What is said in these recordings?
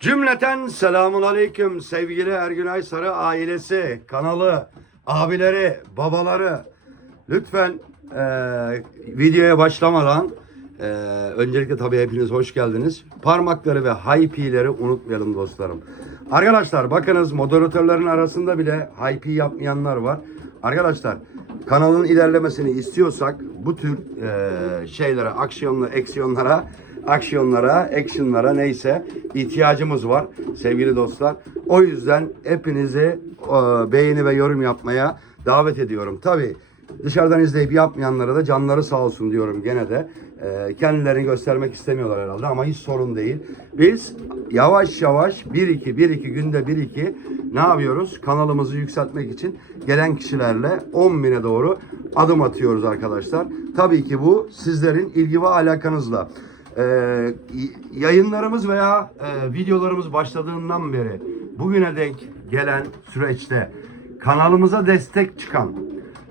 Cümleten selamun aleyküm sevgili Ergünay Sarı ailesi, kanalı, abileri, babaları. Lütfen eee, videoya başlamadan eee, öncelikle tabii hepiniz hoş geldiniz. Parmakları ve hype'leri unutmayalım dostlarım. Arkadaşlar bakınız moderatörlerin arasında bile hype yapmayanlar var. Arkadaşlar kanalın ilerlemesini istiyorsak bu tür eee, şeylere, aksiyonlu, eksiyonlara aksiyonlara, actionlara neyse ihtiyacımız var sevgili dostlar. O yüzden hepinizi e, beğeni ve yorum yapmaya davet ediyorum. Tabi dışarıdan izleyip yapmayanlara da canları sağ olsun diyorum gene de. E, kendilerini göstermek istemiyorlar herhalde ama hiç sorun değil. Biz yavaş yavaş 1-2, 1-2 günde 1-2 ne yapıyoruz? Kanalımızı yükseltmek için gelen kişilerle 10 bine doğru adım atıyoruz arkadaşlar. Tabii ki bu sizlerin ilgi ve alakanızla. Y- yayınlarımız veya e, videolarımız başladığından beri bugüne denk gelen süreçte kanalımıza destek çıkan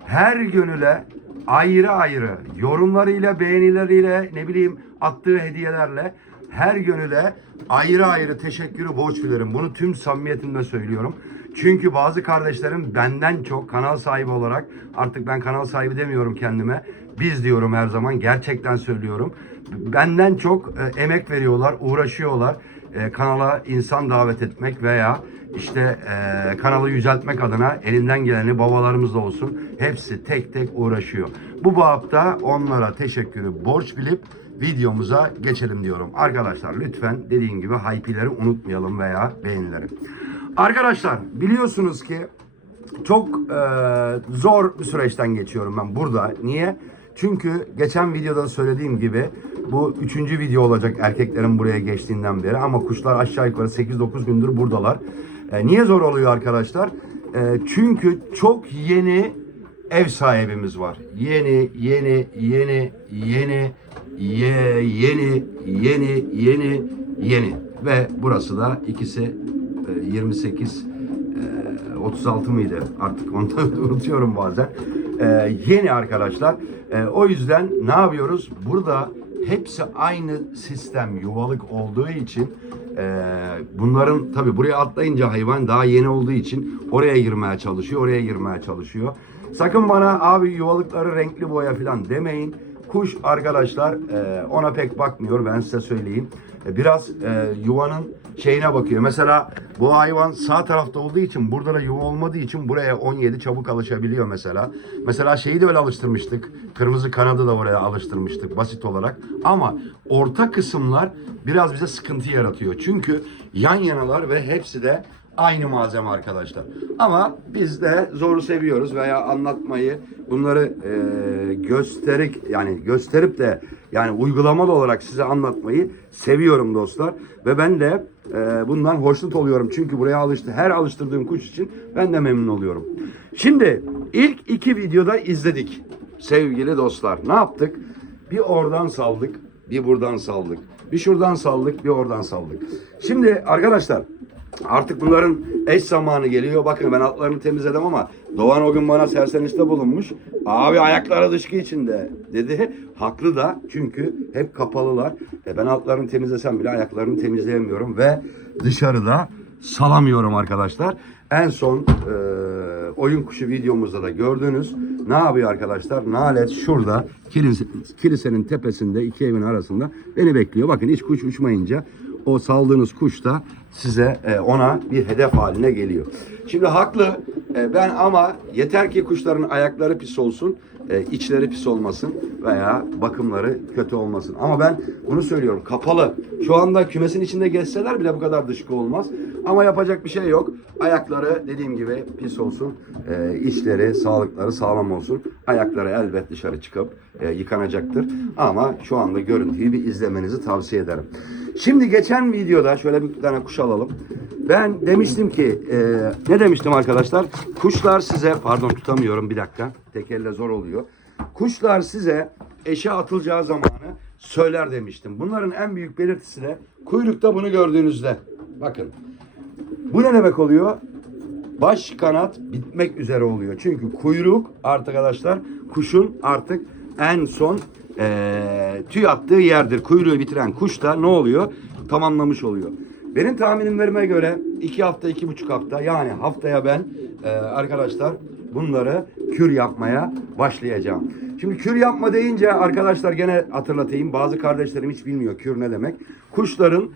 her gönüle ayrı ayrı yorumlarıyla, beğenileriyle, ne bileyim attığı hediyelerle her gönüle ayrı ayrı teşekkürü borç bilirim. Bunu tüm samimiyetimle söylüyorum. Çünkü bazı kardeşlerim benden çok kanal sahibi olarak artık ben kanal sahibi demiyorum kendime. Biz diyorum her zaman gerçekten söylüyorum. Benden çok e, emek veriyorlar, uğraşıyorlar. E, kanala insan davet etmek veya işte e, kanalı yüceltmek adına elinden geleni babalarımız da olsun hepsi tek tek uğraşıyor. Bu babda onlara teşekkürü borç bilip videomuza geçelim diyorum. Arkadaşlar lütfen dediğim gibi hype'leri unutmayalım veya beğenileri. Arkadaşlar biliyorsunuz ki çok e, zor bir süreçten geçiyorum ben burada. Niye? Çünkü geçen videoda da söylediğim gibi bu üçüncü video olacak erkeklerin buraya geçtiğinden beri ama kuşlar aşağı yukarı 8-9 gündür buradalar. E, niye zor oluyor arkadaşlar? E, çünkü çok yeni ev sahibimiz var. Yeni, yeni, yeni, yeni, ye, yeni, yeni, yeni, yeni. Ve burası da ikisi e, 28 e, 36 mıydı? Artık onu unutuyorum bazen. E, yeni arkadaşlar. E, o yüzden ne yapıyoruz? Burada hepsi aynı sistem yuvalık olduğu için e, bunların tabi buraya atlayınca hayvan daha yeni olduğu için oraya girmeye çalışıyor, oraya girmeye çalışıyor. Sakın bana abi yuvalıkları renkli boya falan demeyin. Kuş arkadaşlar e, ona pek bakmıyor ben size söyleyeyim. E, biraz e, yuvanın şeyine bakıyor. Mesela bu hayvan sağ tarafta olduğu için burada da yuva olmadığı için buraya 17 çabuk alışabiliyor mesela. Mesela şeyi de öyle alıştırmıştık. Kırmızı kanadı da oraya alıştırmıştık basit olarak. Ama orta kısımlar biraz bize sıkıntı yaratıyor. Çünkü yan yanalar ve hepsi de aynı malzeme arkadaşlar. Ama biz de zoru seviyoruz veya anlatmayı bunları e, gösterik yani gösterip de yani uygulamalı olarak size anlatmayı seviyorum dostlar ve ben de e, bundan hoşnut oluyorum çünkü buraya alıştı her alıştırdığım kuş için ben de memnun oluyorum. Şimdi ilk iki videoda izledik sevgili dostlar. Ne yaptık? Bir oradan saldık, bir buradan saldık. Bir şuradan saldık, bir oradan saldık. Şimdi arkadaşlar Artık bunların eş zamanı geliyor. Bakın ben altlarını temizledim ama Doğan o gün bana sersenişte bulunmuş. Abi ayakları dışkı içinde dedi. Haklı da çünkü hep kapalılar. E ben altlarını temizlesem bile ayaklarını temizleyemiyorum ve dışarıda salamıyorum arkadaşlar. En son e, oyun kuşu videomuzda da gördünüz. Ne yapıyor arkadaşlar? Nalet şurada kilise, kilisenin tepesinde iki evin arasında beni bekliyor. Bakın hiç kuş uçmayınca o saldığınız kuş da size e, ona bir hedef haline geliyor. Şimdi haklı e, ben ama yeter ki kuşların ayakları pis olsun, e, içleri pis olmasın veya bakımları kötü olmasın. Ama ben bunu söylüyorum kapalı. Şu anda kümesin içinde gezseler bile bu kadar dışkı olmaz. Ama yapacak bir şey yok. Ayakları dediğim gibi pis olsun, e, içleri, sağlıkları sağlam olsun. Ayakları elbet dışarı çıkıp e, yıkanacaktır. Ama şu anda görüntüyü bir izlemenizi tavsiye ederim. Şimdi geçen videoda şöyle bir tane kuş alalım. Ben demiştim ki e, ne demiştim arkadaşlar? Kuşlar size pardon tutamıyorum bir dakika. Tek elle zor oluyor. Kuşlar size eşe atılacağı zamanı söyler demiştim. Bunların en büyük belirtisi de kuyrukta bunu gördüğünüzde. Bakın. Bu ne demek oluyor? Baş kanat bitmek üzere oluyor. Çünkü kuyruk arkadaşlar kuşun artık en son eee tüy attığı yerdir. Kuyruğu bitiren kuş da ne oluyor? Tamamlamış oluyor. Benim tahminimlerime göre iki hafta, iki buçuk hafta yani haftaya ben e, arkadaşlar bunları kür yapmaya başlayacağım. Şimdi kür yapma deyince arkadaşlar gene hatırlatayım. Bazı kardeşlerim hiç bilmiyor kür ne demek. Kuşların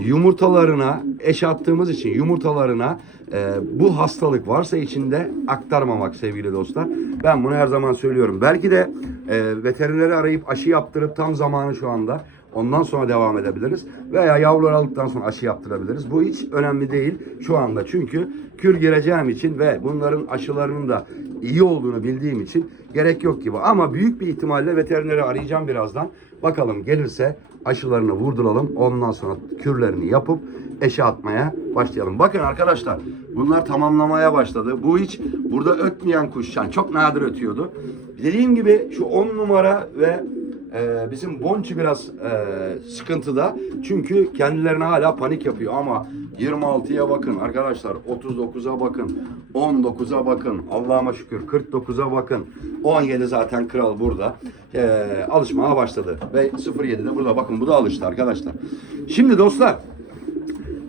yumurtalarına eş attığımız için yumurtalarına e, bu hastalık varsa içinde aktarmamak sevgili dostlar. Ben bunu her zaman söylüyorum. Belki de e, veterineri arayıp aşı yaptırıp tam zamanı şu anda. Ondan sonra devam edebiliriz. Veya yavrular aldıktan sonra aşı yaptırabiliriz. Bu hiç önemli değil şu anda. Çünkü kür gireceğim için ve bunların aşılarının da iyi olduğunu bildiğim için gerek yok gibi. Ama büyük bir ihtimalle veterineri arayacağım birazdan. Bakalım gelirse aşılarını vurduralım. Ondan sonra kürlerini yapıp eşe atmaya başlayalım. Bakın arkadaşlar bunlar tamamlamaya başladı. Bu hiç burada ötmeyen kuş. Yani çok nadir ötüyordu. Dediğim gibi şu 10 numara ve ee, bizim Bonçi biraz e, sıkıntıda. Çünkü kendilerine hala panik yapıyor. Ama 26'ya bakın arkadaşlar. 39'a bakın. 19'a bakın. Allah'ıma şükür. 49'a bakın. 17 zaten kral burada. Ee, alışmaya başladı. Ve 07'de burada. Bakın bu da alıştı arkadaşlar. Şimdi dostlar.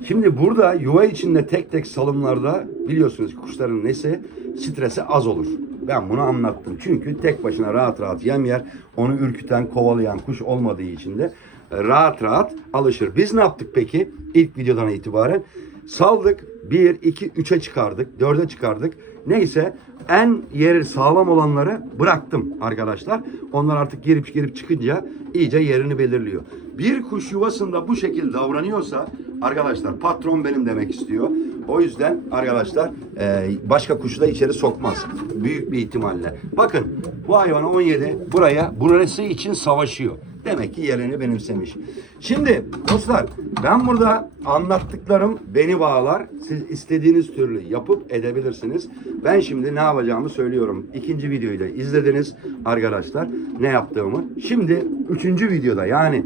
Şimdi burada yuva içinde tek tek salımlarda biliyorsunuz kuşların nesi? Stresi az olur. Ben bunu anlattım. Çünkü tek başına rahat rahat yem yer. Onu ürküten, kovalayan kuş olmadığı için de e, rahat rahat alışır. Biz ne yaptık peki? İlk videodan itibaren saldık. 1, 2, 3'e çıkardık. 4'e çıkardık. Neyse en yeri sağlam olanları bıraktım arkadaşlar. Onlar artık girip girip çıkınca iyice yerini belirliyor. Bir kuş yuvasında bu şekilde davranıyorsa arkadaşlar patron benim demek istiyor. O yüzden arkadaşlar e, başka kuşu da içeri sokmaz. Büyük bir ihtimalle. Bakın bu hayvan 17 buraya burası için savaşıyor. Demek ki yerini benimsemiş. Şimdi dostlar ben burada anlattıklarım beni bağlar. Siz istediğiniz türlü yapıp edebilirsiniz. Ben şimdi ne yapacağımı söylüyorum. İkinci videoyu da izlediniz arkadaşlar ne yaptığımı. Şimdi üçüncü videoda yani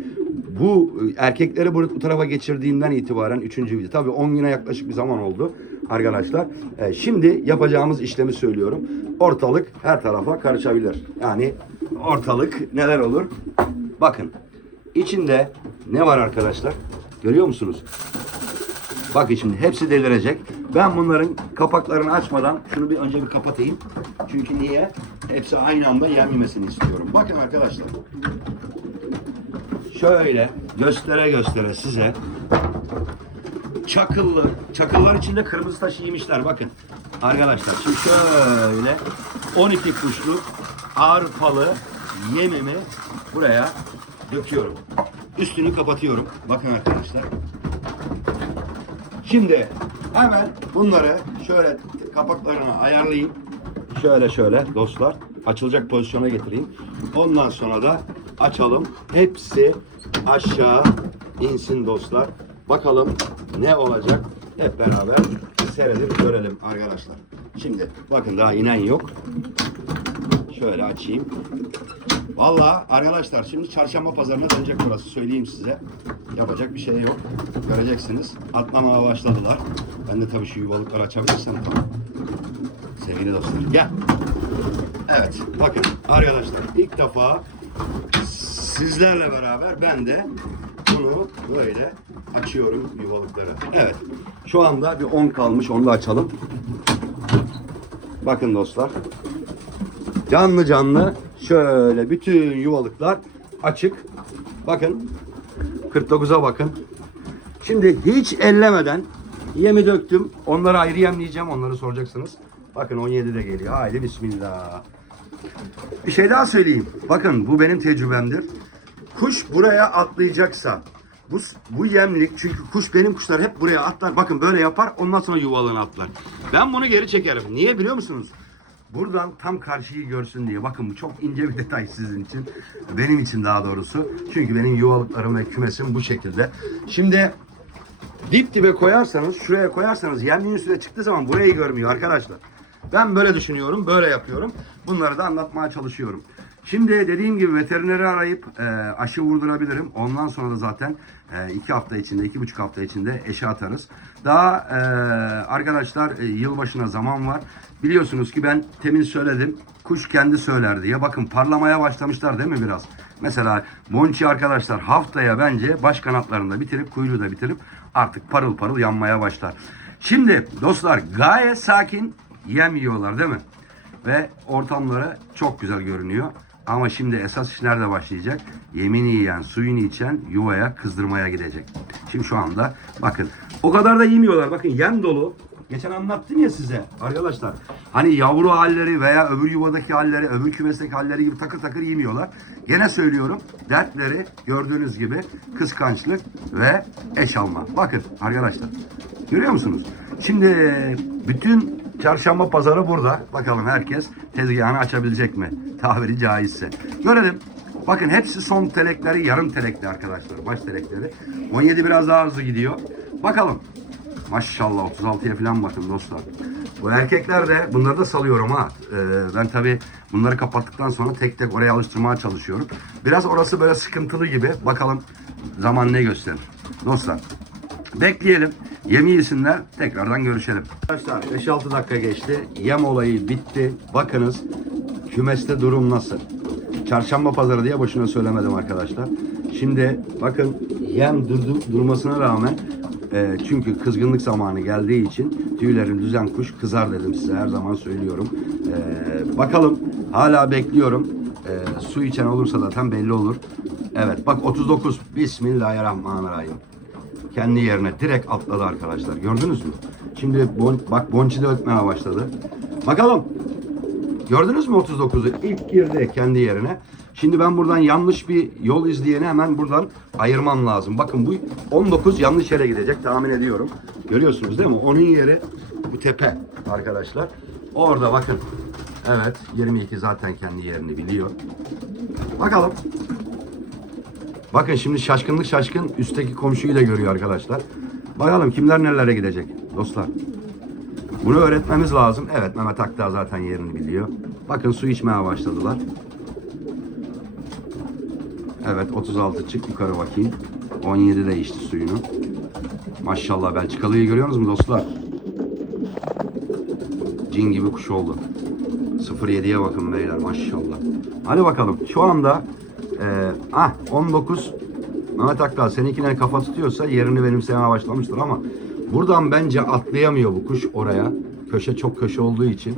bu e, erkekleri bu, tarafa geçirdiğimden itibaren üçüncü video. Tabii 10 güne yaklaşık bir zaman oldu arkadaşlar. E, şimdi yapacağımız işlemi söylüyorum. Ortalık her tarafa karışabilir. Yani ortalık neler olur? Bakın içinde ne var arkadaşlar? Görüyor musunuz? Bakın şimdi hepsi delirecek. Ben bunların kapaklarını açmadan şunu bir önce bir kapatayım. Çünkü niye? Hepsi aynı anda yemlemesini istiyorum. Bakın arkadaşlar. Şöyle göstere göstere size çakıllı, çakıllar içinde kırmızı taş giymişler bakın. Arkadaşlar şimdi şöyle 12 kuşluk arpalı yemimi buraya döküyorum. Üstünü kapatıyorum. Bakın arkadaşlar. Şimdi hemen bunları şöyle kapaklarını ayarlayayım. Şöyle şöyle dostlar. Açılacak pozisyona getireyim. Ondan sonra da açalım. Hepsi aşağı insin dostlar. Bakalım ne olacak. Hep beraber seyredip görelim arkadaşlar. Şimdi bakın daha inen yok. Şöyle açayım. Vallahi arkadaşlar şimdi çarşamba pazarına dönecek burası söyleyeyim size. Yapacak bir şey yok. Göreceksiniz. Atlamaya başladılar. Ben de tabii şu yuvalıkları açabilirsem tamam. Sevgili dostlar gel. Evet bakın arkadaşlar ilk defa sizlerle beraber ben de bunu böyle açıyorum yuvalıkları. Evet şu anda bir 10 kalmış onu da açalım. Bakın dostlar canlı canlı şöyle bütün yuvalıklar açık. Bakın 49'a bakın. Şimdi hiç ellemeden yemi döktüm. Onları ayrı yemleyeceğim. Onları soracaksınız. Bakın 17 de geliyor. Haydi bismillah. Bir şey daha söyleyeyim. Bakın bu benim tecrübemdir. Kuş buraya atlayacaksa bu, bu yemlik çünkü kuş benim kuşlar hep buraya atlar. Bakın böyle yapar ondan sonra yuvalığına atlar. Ben bunu geri çekerim. Niye biliyor musunuz? Buradan tam karşıyı görsün diye. Bakın bu çok ince bir detay sizin için. Benim için daha doğrusu. Çünkü benim yuvalıklarım ve kümesim bu şekilde. Şimdi dip dibe koyarsanız, şuraya koyarsanız yemliğin üstüne çıktığı zaman burayı görmüyor arkadaşlar. Ben böyle düşünüyorum, böyle yapıyorum. Bunları da anlatmaya çalışıyorum. Şimdi dediğim gibi veterineri arayıp e, aşı vurdurabilirim. Ondan sonra da zaten e, iki hafta içinde, iki buçuk hafta içinde eşe atarız. Daha e, arkadaşlar e, yılbaşına zaman var. Biliyorsunuz ki ben temin söyledim. Kuş kendi söyler diye. Bakın parlamaya başlamışlar değil mi biraz? Mesela Monçi arkadaşlar haftaya bence baş kanatlarında bitirip kuyruğu da bitirip artık parıl parıl yanmaya başlar. Şimdi dostlar gayet sakin yem yiyorlar değil mi? Ve ortamları çok güzel görünüyor. Ama şimdi esas iş nerede başlayacak? Yemini yiyen, suyunu içen yuvaya kızdırmaya gidecek. Şimdi şu anda bakın o kadar da yemiyorlar. Bakın yem dolu. Geçen anlattım ya size arkadaşlar. Hani yavru halleri veya öbür yuvadaki halleri, öbür kümesteki halleri gibi takır takır yemiyorlar. Gene söylüyorum dertleri gördüğünüz gibi kıskançlık ve eş alma. Bakın arkadaşlar görüyor musunuz? Şimdi bütün çarşamba pazarı burada. Bakalım herkes tezgahını açabilecek mi? Tabiri caizse. Görelim. Bakın hepsi son telekleri yarım telekli arkadaşlar. Baş telekleri. 17 biraz daha hızlı gidiyor. Bakalım. Maşallah 36'ya falan bakın dostlar. Bu erkekler de bunları da salıyorum ha. Ee, ben tabi bunları kapattıktan sonra tek tek oraya alıştırmaya çalışıyorum. Biraz orası böyle sıkıntılı gibi. Bakalım zaman ne gösterir. Dostlar bekleyelim. Yemi yesinler. Tekrardan görüşelim. Arkadaşlar 5-6 dakika geçti. Yem olayı bitti. Bakınız kümeste durum nasıl? Çarşamba pazarı diye boşuna söylemedim arkadaşlar. Şimdi bakın yem durdu, durmasına rağmen e, çünkü kızgınlık zamanı geldiği için tüylerin düzen kuş kızar dedim size her zaman söylüyorum. E, bakalım hala bekliyorum. E, su içen olursa zaten belli olur. Evet bak 39. Bismillahirrahmanirrahim. Kendi yerine direkt atladı arkadaşlar. Gördünüz mü? Şimdi bon, bak Bonçi de ötmeye başladı. Bakalım. Gördünüz mü 39'u? İlk girdi kendi yerine. Şimdi ben buradan yanlış bir yol izleyeni hemen buradan ayırmam lazım. Bakın bu 19 yanlış yere gidecek tahmin ediyorum. Görüyorsunuz değil mi? Onun yeri bu tepe arkadaşlar. Orada bakın. Evet 22 zaten kendi yerini biliyor. Bakalım. Bakın şimdi şaşkınlık şaşkın üstteki komşuyu da görüyor arkadaşlar. Bakalım kimler nerelere gidecek dostlar. Bunu öğretmemiz lazım. Evet Mehmet Akdağ zaten yerini biliyor. Bakın su içmeye başladılar. Evet 36 çık yukarı bakayım. 17 de içti suyunu. Maşallah Belçikalı'yı görüyorsunuz mu dostlar? Cin gibi kuş oldu. 07'ye bakın beyler maşallah. Hadi bakalım. Şu anda e, ah 19 Mehmet Akdağ seninkine kafa tutuyorsa yerini benimsemeye başlamıştır ama buradan bence atlayamıyor bu kuş oraya. Köşe çok köşe olduğu için.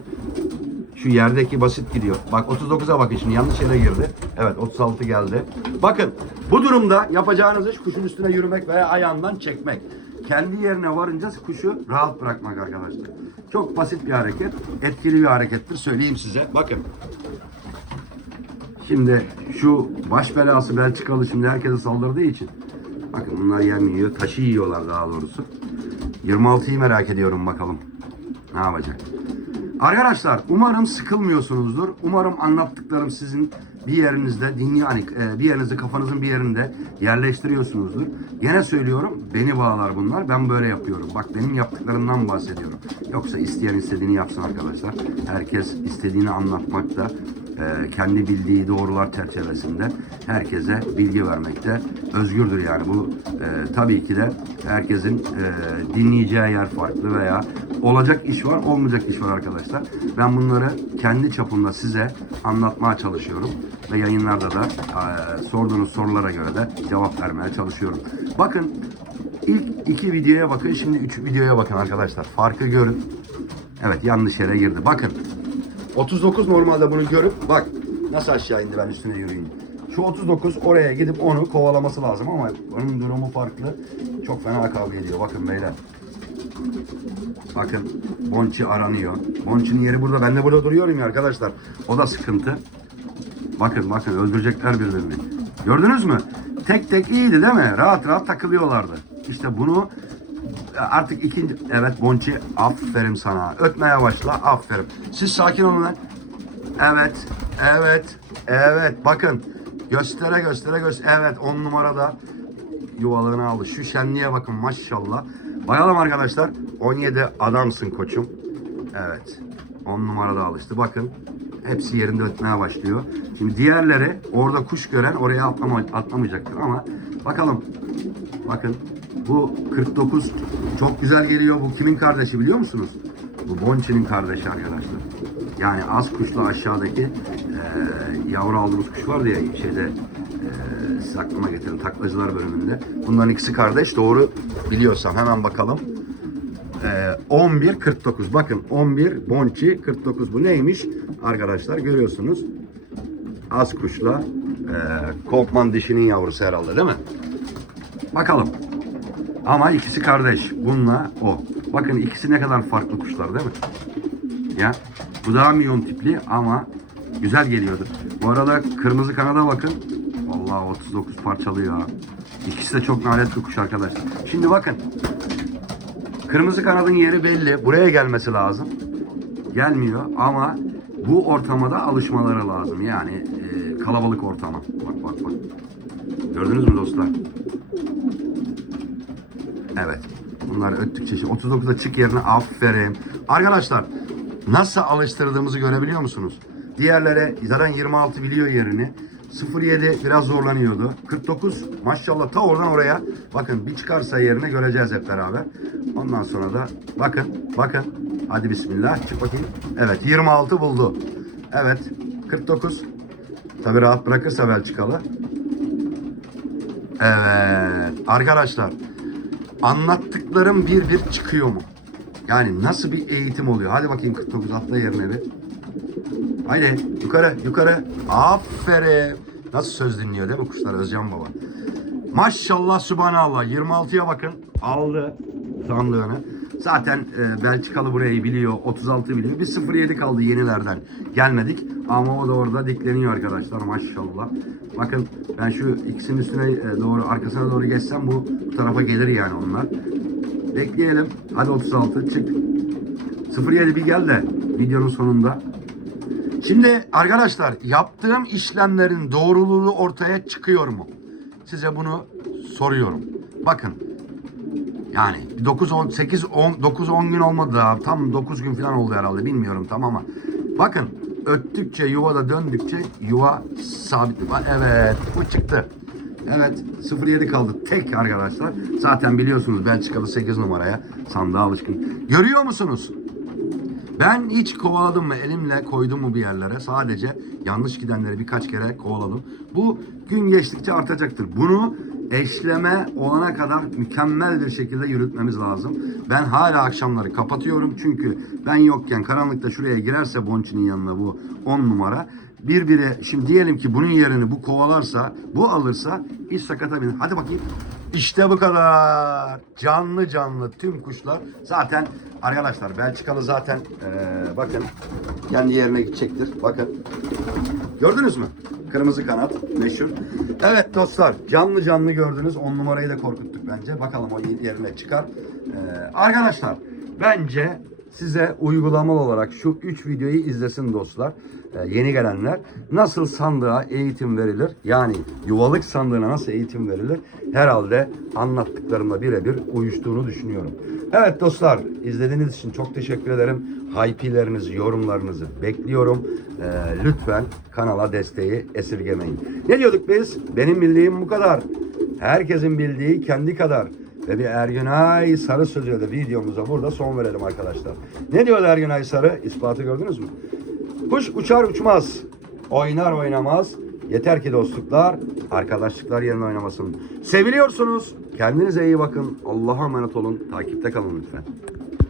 Şu yerdeki basit gidiyor. Bak 39'a bakın şimdi yanlış yere girdi. Evet 36 geldi. Bakın bu durumda yapacağınız iş kuşun üstüne yürümek veya ayağından çekmek. Kendi yerine varınca kuşu rahat bırakmak arkadaşlar. Çok basit bir hareket. Etkili bir harekettir söyleyeyim size. Bakın. Şimdi şu baş belası Belçikalı şimdi herkese saldırdığı için. Bakın bunlar yem yiyor. Taşı yiyorlar daha doğrusu. 26'yı merak ediyorum bakalım. Ne yapacak? Arkadaşlar umarım sıkılmıyorsunuzdur. Umarım anlattıklarım sizin bir yerinizde din yani e, bir yerinizde kafanızın bir yerinde yerleştiriyorsunuzdur. Gene söylüyorum beni bağlar bunlar. Ben böyle yapıyorum. Bak benim yaptıklarımdan bahsediyorum. Yoksa isteyen istediğini yapsın arkadaşlar. Herkes istediğini anlatmakta e, kendi bildiği doğrular çerçevesinde herkese bilgi vermekte özgürdür yani bu. E, tabii ki de herkesin e, dinleyeceği yer farklı veya olacak iş var olmayacak iş var arkadaşlar. Ben bunları kendi çapımda size anlatmaya çalışıyorum ve yayınlarda da e, sorduğunuz sorulara göre de cevap vermeye çalışıyorum. Bakın ilk iki videoya bakın şimdi üç videoya bakın arkadaşlar. Farkı görün. Evet yanlış yere girdi. Bakın 39 normalde bunu görüp bak nasıl aşağı indi ben üstüne yürüyeyim. Şu 39 oraya gidip onu kovalaması lazım ama onun durumu farklı. Çok fena kavga ediyor. Bakın beyler. Bakın Bonçi aranıyor. Bonçi'nin yeri burada. Ben de burada duruyorum ya arkadaşlar. O da sıkıntı. Bakın bakın öldürecekler birbirini. Gördünüz mü? Tek tek iyiydi değil mi? Rahat rahat takılıyorlardı. İşte bunu artık ikinci evet Bonçi aferin sana. Ötmeye başla aferin. Siz sakin olun. Evet. Evet. Evet. Bakın. Göstere göstere göstere. Evet 10 numarada yuvalığını aldı. Şu şenliğe bakın maşallah. Bayalım arkadaşlar. 17 adamsın koçum. Evet. 10 numarada alıştı. Bakın. Hepsi yerinde ötmeye başlıyor. Şimdi diğerleri orada kuş gören oraya atlama, atlamayacaktır ama bakalım. Bakın bu 49 çok güzel geliyor. Bu kimin kardeşi biliyor musunuz? Bu Bonçi'nin kardeşi arkadaşlar. Yani az kuşla aşağıdaki e, yavru aldığımız kuş var ya şeyde e, size aklıma getirin. Taklacılar bölümünde. Bunların ikisi kardeş. Doğru biliyorsam hemen bakalım. Ee, 11 49. Bakın 11 Bonçi 49. Bu neymiş? Arkadaşlar görüyorsunuz. Az kuşla e, Kopman dişinin yavrusu herhalde değil mi? Bakalım. Ama ikisi kardeş. Bununla o. Bakın ikisi ne kadar farklı kuşlar değil mi? Ya bu daha miyon tipli ama güzel geliyordu. Bu arada kırmızı kanada bakın. Vallahi 39 parçalı ya. İkisi de çok naletli kuş arkadaşlar. Şimdi bakın. Kırmızı kanadın yeri belli. Buraya gelmesi lazım. Gelmiyor ama bu ortama da alışmaları lazım. Yani e, kalabalık ortama. Bak bak bak. Gördünüz mü dostlar? Evet. Bunlar öttükçe şey. 39'da çık yerine aferin. Arkadaşlar nasıl alıştırdığımızı görebiliyor musunuz? Diğerlere zaten 26 biliyor yerini. 07 biraz zorlanıyordu. 49 maşallah ta oradan oraya. Bakın bir çıkarsa yerine göreceğiz hep beraber. Ondan sonra da bakın bakın. Hadi bismillah çık bakayım. Evet 26 buldu. Evet 49. Tabi rahat bırakırsa Belçikalı. Evet arkadaşlar anlattıklarım bir bir çıkıyor mu? Yani nasıl bir eğitim oluyor? Hadi bakayım 49 atla yerine bir. Haydi yukarı yukarı. Aferin. Nasıl söz dinliyor değil mi kuşlar Özcan Baba? Maşallah subhanallah 26'ya bakın aldı sandığını. Zaten e, Belçikalı burayı biliyor 36 biliyor. Bir 07 kaldı yenilerden gelmedik. Ama o da orada dikleniyor arkadaşlar maşallah. Bakın ben şu ikisinin üstüne e, doğru arkasına doğru geçsem bu, bu tarafa gelir yani onlar. Bekleyelim. Hadi 36 çık. 07 bir gel de videonun sonunda. Şimdi arkadaşlar yaptığım işlemlerin doğruluğu ortaya çıkıyor mu? Size bunu soruyorum. Bakın. Yani 9 10 8 10 9 10 gün olmadı daha. Tam 9 gün falan oldu herhalde bilmiyorum tam ama. Bakın öttükçe yuvada döndükçe yuva sabit. Evet bu çıktı. Evet 07 kaldı tek arkadaşlar. Zaten biliyorsunuz Belçikalı 8 numaraya sandığa alışkın. Görüyor musunuz? Ben hiç kovaladım mı elimle koydum mu bir yerlere sadece yanlış gidenleri birkaç kere kovaladım. Bu gün geçtikçe artacaktır. Bunu eşleme olana kadar mükemmel bir şekilde yürütmemiz lazım. Ben hala akşamları kapatıyorum çünkü ben yokken karanlıkta şuraya girerse Bonçi'nin yanına bu 10 numara birbiri şimdi diyelim ki bunun yerini bu kovalarsa bu alırsa iş sakata binir. Hadi bakayım. İşte bu kadar. Canlı canlı tüm kuşlar. Zaten arkadaşlar Belçikalı zaten eee, bakın kendi yerine gidecektir. Bakın. Gördünüz mü? Kırmızı kanat meşhur. Evet dostlar canlı canlı gördünüz. 10 numarayı da korkuttuk bence. Bakalım o yerine çıkar. Eee, arkadaşlar bence size uygulamalı olarak şu 3 videoyu izlesin dostlar. Ee, yeni gelenler. Nasıl sandığa eğitim verilir? Yani yuvalık sandığına nasıl eğitim verilir? Herhalde anlattıklarımla birebir uyuştuğunu düşünüyorum. Evet dostlar izlediğiniz için çok teşekkür ederim. Hype'lerinizi, yorumlarınızı bekliyorum. Ee, lütfen kanala desteği esirgemeyin. Ne diyorduk biz? Benim bildiğim bu kadar. Herkesin bildiği kendi kadar. Ve bir Ergünay Sarı sözüyle de videomuza burada son verelim arkadaşlar. Ne diyor Ergünay Sarı? İspatı gördünüz mü? Kuş uçar uçmaz, oynar oynamaz. Yeter ki dostluklar, arkadaşlıklar yerine oynamasın. Seviliyorsunuz. Kendinize iyi bakın. Allah'a emanet olun. Takipte kalın lütfen.